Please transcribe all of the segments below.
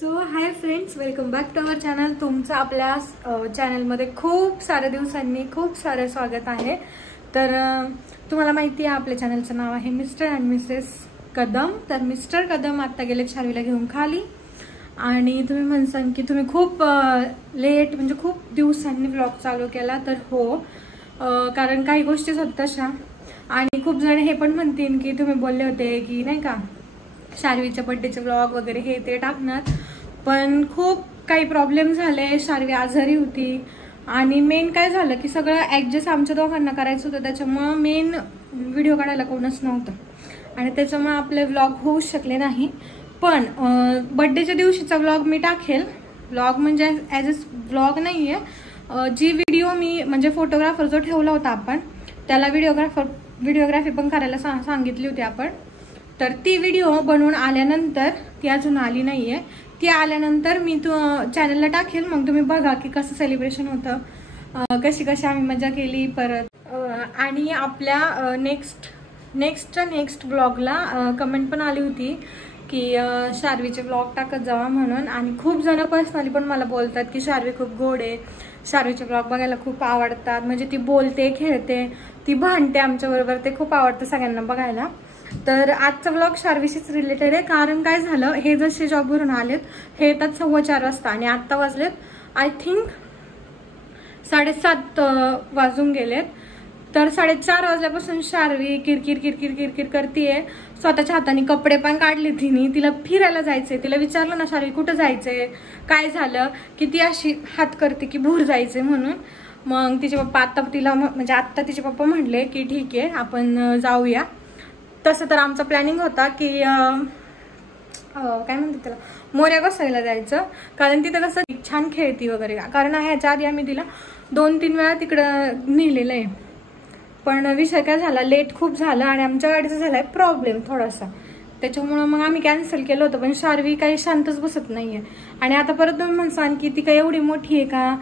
So hi friends, welcome back to our channel. तुमचं आपल्या चॅनलमध्ये खूप साऱ्या दिवसांनी खूप सारं स्वागत आहे. तर तुम्हाला माहिती आहे आपल्या चॅनलचं नाव आहे मिस्टर अँड मिसेस कदम. तर मिस्टर कदम आत्ता गेले शार्वीला घेऊन खाली. आणि तुम्ही म्हणसान की तुम्ही खूप लेट म्हणजे खूप दिवसांनी व्लॉग चालू केला. तर हो, कारण काही गोष्टीच होत्या तशा. आणि खूप जण हे पण म्हणतील की तुम्ही बोलले होते की नाही का शार्वीच्या बड्डेचे व्लॉग वगैरे हे ते टाकणार, पण खूप काही प्रॉब्लेम झाले. शार्वी आजारी होती आणि मेन काय झालं की सगळं ॲडजस्ट आमच्या दोघांना करायचं होतं, त्याच्यामुळं मेन व्हिडिओ काढायला कोणच नव्हतं आणि त्याच्यामुळे आपले व्लॉग होऊ शकले नाही. पण बड्डेच्या दिवशीचा व्लॉग मी टाकेल. व्लॉग म्हणजे ॲज अ व्लॉग नाही आहे, जी व्हिडिओ मी म्हणजे फोटोग्राफर जो ठेवला होता आपण त्याला व्हिडिओग्राफी पण करायला सांगितली होती आपण. तर ती व्हिडिओ बनवून आल्यानंतर ती अजून आली नाही आहे. ती आल्यानंतर मी चॅनलला टाकेल, मग तुम्ही बघा की कसं सेलिब्रेशन होतं, कशी आम्ही मजा केली परत. आणि आपल्या नेक्स्ट व्लॉगला कमेंट पण आली होती की शार्वीचे व्लॉग टाकत जावा म्हणून. आणि खूप जण पर्सनली पण मला बोलतात की शार्वी खूप गोड आहे, शार्वीचे व्लॉग बघायला खूप आवडतात, म्हणजे ती बोलते, खेळते, ती भांडते आमच्याबरोबर, ते खूप आवडतं सगळ्यांना बघायला. तर आजचा व्लॉग शार्वीशीच रिलेटेड आहे. कारण काय झालं, हे जसे जॉबवरून आलेत हे येतात 4:15 वाजता आणि आत्ता वाजलेत आय थिंक 7:30 वाजून गेलेत. तर 4:30 वाजल्यापासून शार्वी किरकिर करतीये. स्वतःच्या हाताने कपडे पण काढले तिला फिरायला जायचंय. तिला विचारलं ना शार्वी कुठं जायचंय, काय झालं, की ती अशी हात करते की भूर जायचंय म्हणून. मग तिचे पप्पा आत्ता तिचे पप्पा म्हणले की ठीक आहे आपण जाऊया. तसं तर आमचा प्लॅनिंग होता की काय म्हणतात त्याला, मोऱ्या घोसायला जायचं, कारण तिथं कसं छान खेळती वगैरे. कारण ह्याच्या आधी आम्ही तिला 2-3 वेळा तिकडं नेलेलं आहे. पण विषय काय झाला, लेट खूप झालं आणि आमच्या गाडीचा झालाय प्रॉब्लेम थोडासा, त्याच्यामुळं मग आम्ही कॅन्सल केलं होतं. पण शार्वी काही शांतच बसत नाहीये. आणि आता परत तुम्ही म्हणसान की ती काही एवढी मोठी आहे का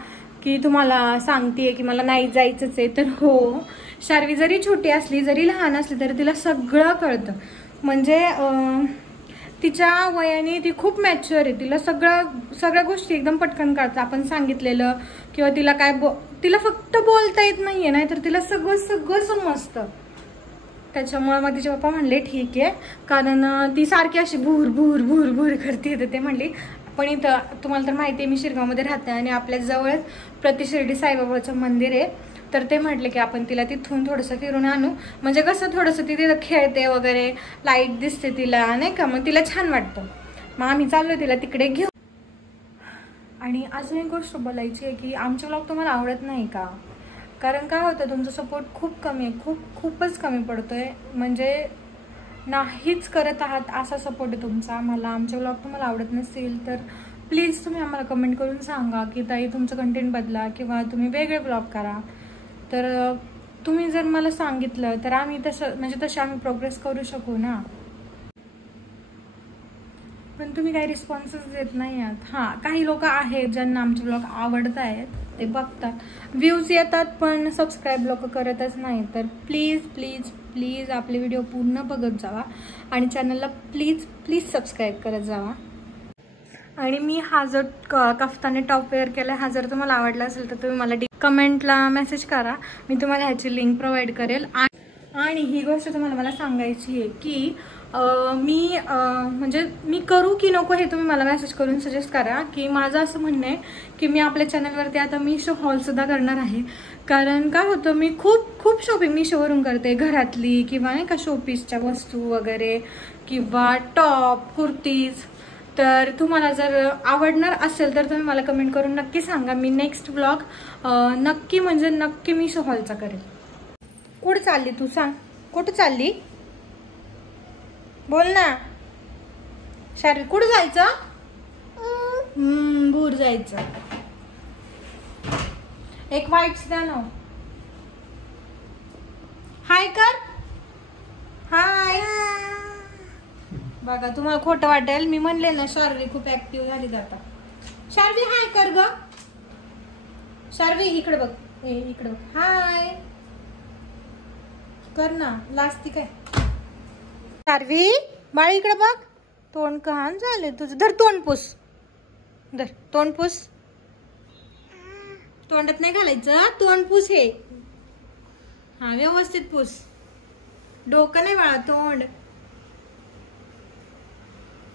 की तुम्हाला सांगतेय की मला नाही जायचंच आहे. तर हो, शार्वी जरी छोटी असली, जरी लहान असली, तरी तिला सगळं कळतं. म्हणजे तिच्या वयाने ती खूप मॅच्युअर आहे. तिला सगळ्या गोष्टी एकदम पटकन कळतात. आपण सांगितलेलं किंवा तिला तिला फक्त बोलता येत नाहीये, नाही तर तिला सगळं समजतं. त्याच्यामुळे मग तिचे पप्पा म्हणले ठीक आहे, कारण ती सारखी अशी भूर करते. तर ते म्हणली, पण इथं तुम्हाला तर माहिती आहे मी शिरगावमध्ये राहते आणि आपल्या जवळच प्रतिशिर्डी साईबाबाचं मंदिर आहे. तर ते म्हटले की आपण तिला तिथून थोडंसं फिरून आणू, म्हणजे कसं थोडंसं ती तिथं खेळते वगैरे, लाईट दिसते तिला नाही का, मग तिला छान वाटतं. मग आम्ही चाललो तिला तिकडे घेऊ. आणि अजून एक गोष्ट बोलायची आहे की आमचे व्लॉग तुम्हाला आवडत नाही का? कारण काय होतं, तुमचा सपोर्ट खूप कमी आहे, खूपच कमी पडतोय. म्हणजे नाहीच करत आहात असा सपोर्ट आहे तुमचा आम्हाला. आमचे व्लॉग तुम्हाला आवडत नसेल तर प्लीज तुम्ही आम्हाला कमेंट करून सांगा की ताई तुमचं कंटेंट बदला किंवा तुम्ही वेगळे व्लॉग करा. तर तुम्ही जर मला सांगितलं तर आम्ही तसे आम्ही प्रोग्रेस करू शकू ना. पण तुम्ही काही रिस्पॉन्सच देत नाही आहात. हां, काही लोक आहेत ज्यांना आमचे ब्लॉग आवडत आहेत, ते बघतात, व्ह्यूज येतात, पण सबस्क्राईब लोक करतच नाही. तर प्लीज आपले व्हिडिओ पूर्ण बघत जावा आणि चॅनलला प्लीज सबस्क्राईब करत जावा. आणि मी हा जो कफ्ताने टॉप वेअर केला, हा जर तुम्हाला आवडला असेल तर तुम्ही मला कमेंटला मेसेज करा, मी तुम्हाला ह्याची लिंक प्रोव्हाइड करेल. आणि ही गोष्ट तुम्हाला सांगायची आहे की मी करू की नको हे तुम्ही मला मेसेज करून सजेस्ट करा. की माझं असं म्हणणं आहे की मी आपल्या चॅनलवरती आता मीशो हॉलसुद्धा करणार आहे. कारण काय होतं, मी खूप शॉपिंग मीशोवरून करते, घरातली किंवा नाही का शोपीसच्या वस्तू वगैरे किंवा टॉप कुर्तीज. तर तुम्हाला जर आवडणार असेल तर तुम्ही मला कमेंट करून नक्की सांगा. मी नेक्स्ट व्लॉग नक्की मीशो हॉलचा करेल. कुठं चालली तू, सांग कुठं चालली, बोल ना. शार्वी कुठं जायचं? भूर जायचं. एक वाईट्स द्या ना. हाय कर, हाय. बघा तुम्हाला खोटं वाटेल, मी म्हणले ना शार्वी खूप ऍक्टिव्ह झाली जाता. शार्वी हाय कर ग. शार्वी इकडे बघ, इकडे बघ, हाय कर ना. लाजती काय शार्वी? बाळ इकडे बघ, तोंड घाण झाले तुझं, धर तोंड पुस. धर तोंड पुस. तोंडात नाही घालायचं, तोंड पुस हे. हा व्यवस्थित पुस. डोकं नाही बाळा, तोंड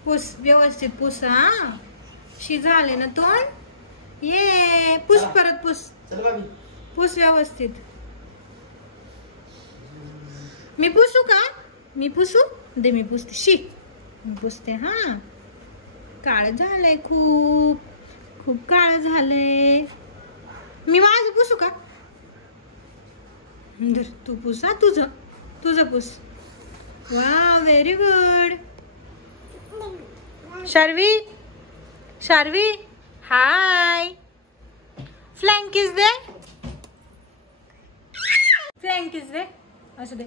पुस व्यवस्थित पुस. हा शिजा आले ना तोंड. ये पुस परत पुस. पुस व्यवस्थित. मी पुसू का? मी पुसू दे. मी पुसते. शी मी पुसते. हा काळ झालंय, खूप खूप काळ झालंय. मी माझं पुसू का? धर तू पुस. हा तुझं पुस. वा very good. Sharvi Sharvi hi. फ्लँक इज दे. फ्लँक इज दे. असं दे.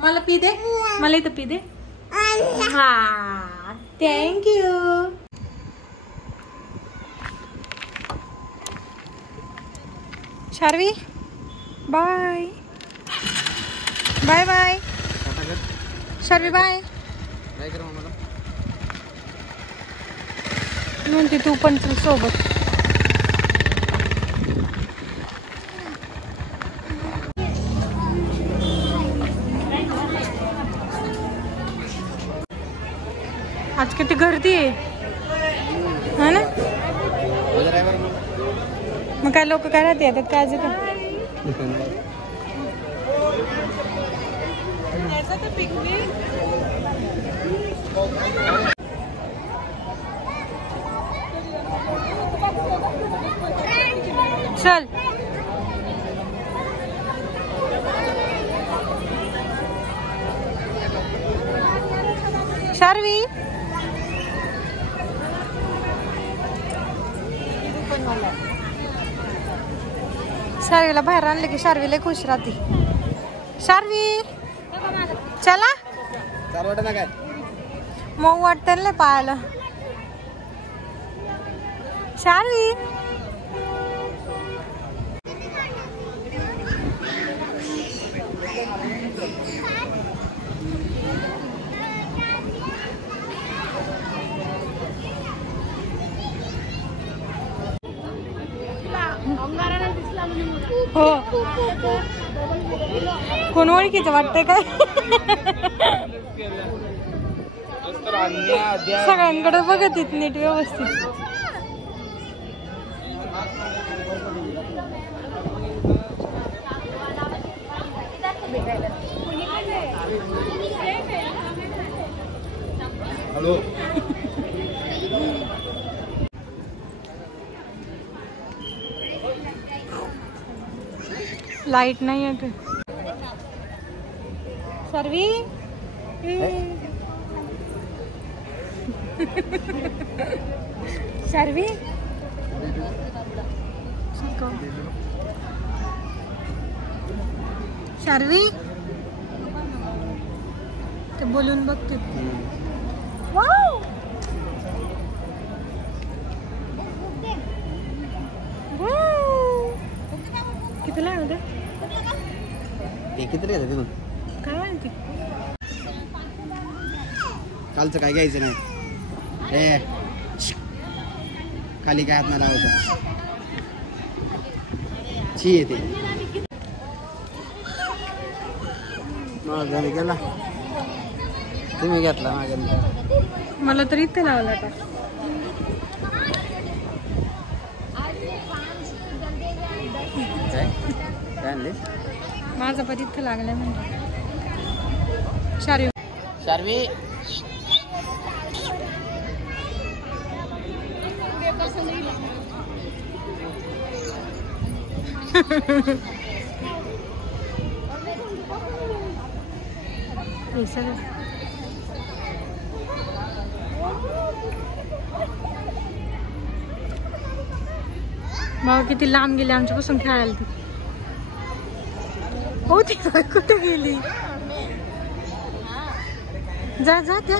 मला पी दे. मला इथं पी दे. हा thank you. Sharvi bye bye bye. Sharvi bye. म्हणते तू पण चल सोबत. आज किती गर्दी आहे है ना. मग काय लोक काय राहते येतात काय आज पिकनिक. चल शार्वी. शार्वीला बाहेर आणले की शार्वी लय खुश राहते. शार्वी चला. मग वाटतं ना पाहायला. शार्वी हो. कोण ओळखीचं वाटतंय काय? सगळ्यांकडे बघत येत नीट व्यवस्थित. हॅलो. लाईट नाही आहे. सर्वी सर्वी शार्वी ते बोलून बघते. वाव कितीला आहे उद्या? किती येतं तिथून काय माहिती. कालचं काय घ्यायचं नाही रे. खाली काय हात नाही लावायचं. ची येते. माझा गेला. तुम्ही घेतला माझ्या. मला तर इथे लावला आता. काय आणले? माझा पण इथे लागलाय म्हणजे. शार्वी शार्वी मग किती लांब गेली आमच्यापासून खेळायला ती. हो ती कुठे गेली? जा जा त्या